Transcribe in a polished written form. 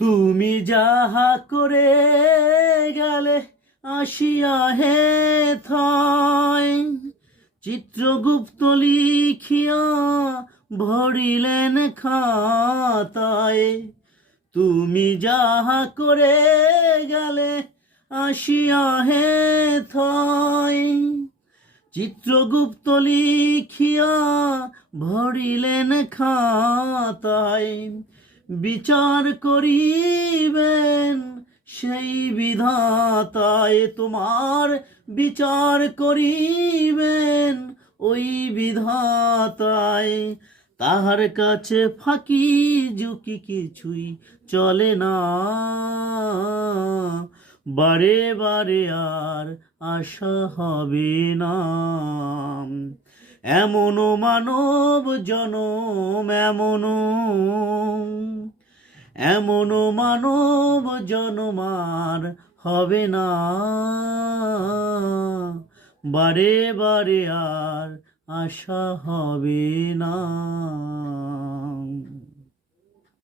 তুমি যাহা করে গেলে আসিয়া হে থয়, চিত্রগুপ্ত লিখিয়া ভরিলেন খাতায়। তুমি যাহা করে গেলে আসিয়া হে থয়, চিত্রগুপ্ত লিখিয়া ভরিলেন খাতায়। বিচার করিবেন সেই বিধাতায়, তোমার বিচার করিবেন ওই বিধাতায়। তাহার কাছে ফাঁকি ঝুঁকি কিছুই চলে না, বারে বারে আর আশা হবে না। এমনও মানব জনম, এমনও মানব জনম আর হবে না, বারে বারে আর আশা হবে না।